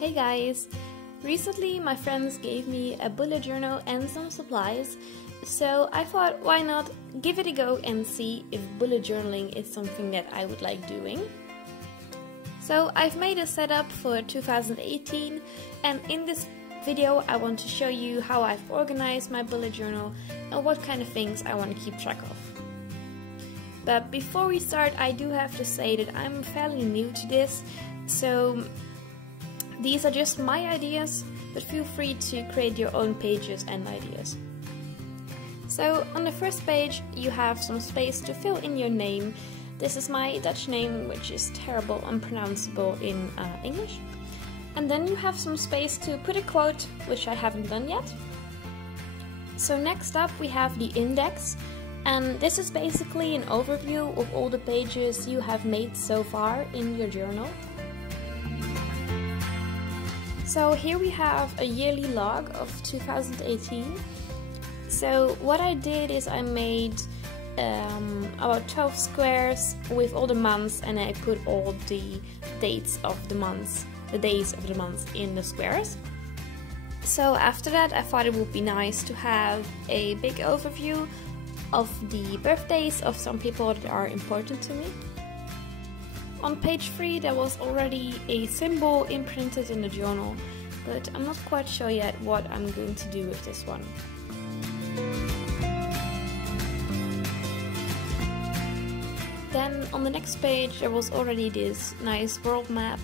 Hey guys! Recently my friends gave me a bullet journal and some supplies, so I thought why not give it a go and see if bullet journaling is something that I would like doing. So I've made a setup for 2018, and in this video I want to show you how I've organized my bullet journal and what kind of things I want to keep track of. But before we start, I do have to say that I'm fairly new to this, so these are just my ideas, but feel free to create your own pages and ideas. So on the first page you have some space to fill in your name. This is my Dutch name, which is terrible unpronounceable in English. And then you have some space to put a quote, which I haven't done yet. So next up we have the index, and this is basically an overview of all the pages you have made so far in your journal. So here we have a yearly log of 2018. So what I did is I made about 12 squares with all the months, and I put all the dates of the months, the days of the months in the squares. So after that I thought it would be nice to have a big overview of the birthdays of some people that are important to me. On page 3 there was already a symbol imprinted in the journal, but I'm not quite sure yet what I'm going to do with this one. Then on the next page there was already this nice world map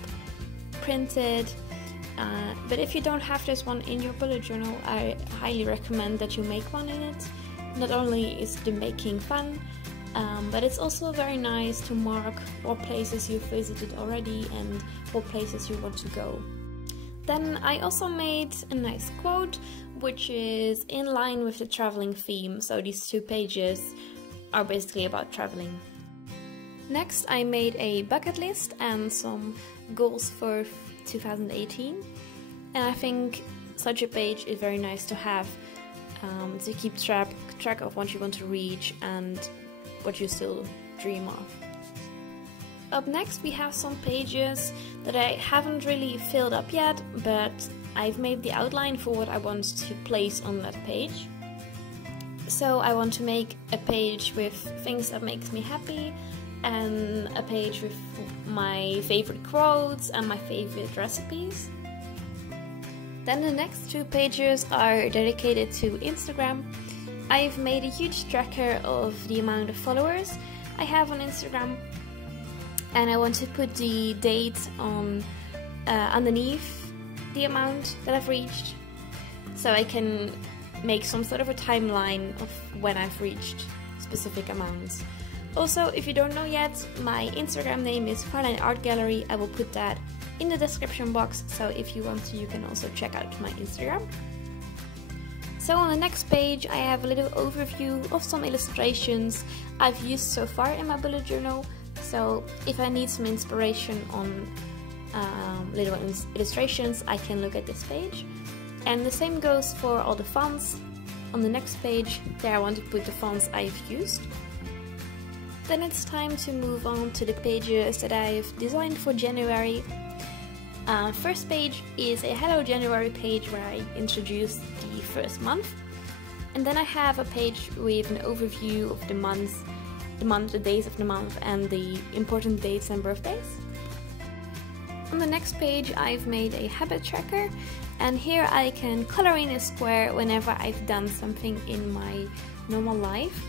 printed, but if you don't have this one in your bullet journal, I highly recommend that you make one in it. Not only is the making fun, but it's also very nice to mark what places you've visited already and what places you want to go. Then I also made a nice quote, which is in line with the traveling theme, so these two pages are basically about traveling. Next I made a bucket list and some goals for 2018, and I think such a page is very nice to have to keep track of what you want to reach and what you still dream of. Up next we have some pages that I haven't really filled up yet, but I've made the outline for what I want to place on that page. So I want to make a page with things that makes me happy, and a page with my favorite quotes and my favorite recipes. Then the next two pages are dedicated to Instagram. I've made a huge tracker of the amount of followers I have on Instagram, and I want to put the date on underneath the amount that I've reached, so I can make some sort of a timeline of when I've reached specific amounts. Also, if you don't know yet, my Instagram name is Fräulein Art Gallery. I will put that in the description box, so if you want to, you can also check out my Instagram. So on the next page I have a little overview of some illustrations I've used so far in my bullet journal, so if I need some inspiration on little illustrations, I can look at this page. And the same goes for all the fonts. On the next page, there I want to put the fonts I've used. Then it's time to move on to the pages that I've designed for January. First page is a Hello January page where I introduce the first month, and then I have a page with an overview of the month, the days of the month, and the important dates and birthdays. On the next page I've made a habit tracker, and here I can color in a square whenever I've done something in my normal life.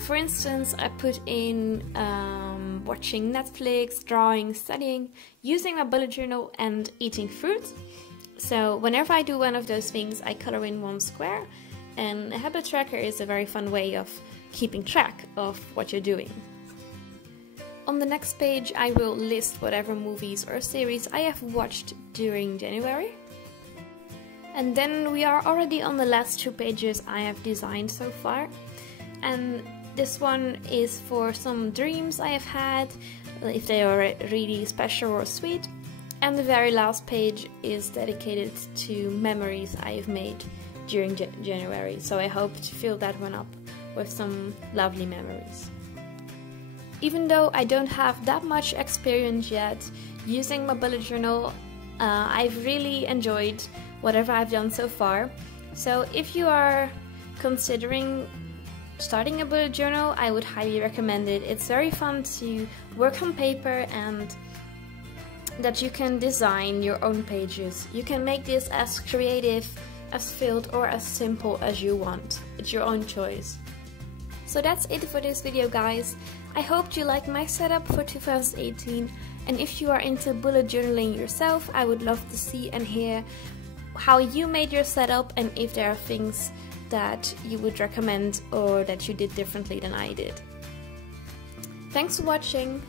For instance, I put in watching Netflix, drawing, studying, using my bullet journal, and eating fruit. So whenever I do one of those things, I color in one square, and a habit tracker is a very fun way of keeping track of what you're doing. On the next page I will list whatever movies or series I have watched during January. And then we are already on the last two pages I have designed so far. And this one is for some dreams I have had, if they are really special or sweet. And the very last page is dedicated to memories I have made during January, so I hope to fill that one up with some lovely memories. Even though I don't have that much experience yet using my bullet journal, I've really enjoyed whatever I've done so far. So if you are considering starting a bullet journal, I would highly recommend it. It's very fun to work on paper and that you can design your own pages. You can make this as creative, as filled, or as simple as you want. It's your own choice. So that's it for this video, guys. I hope you like my setup for 2018, and if you are into bullet journaling yourself, I would love to see and hear how you made your setup and if there are things that you would recommend or that you did differently than I did. Thanks for watching.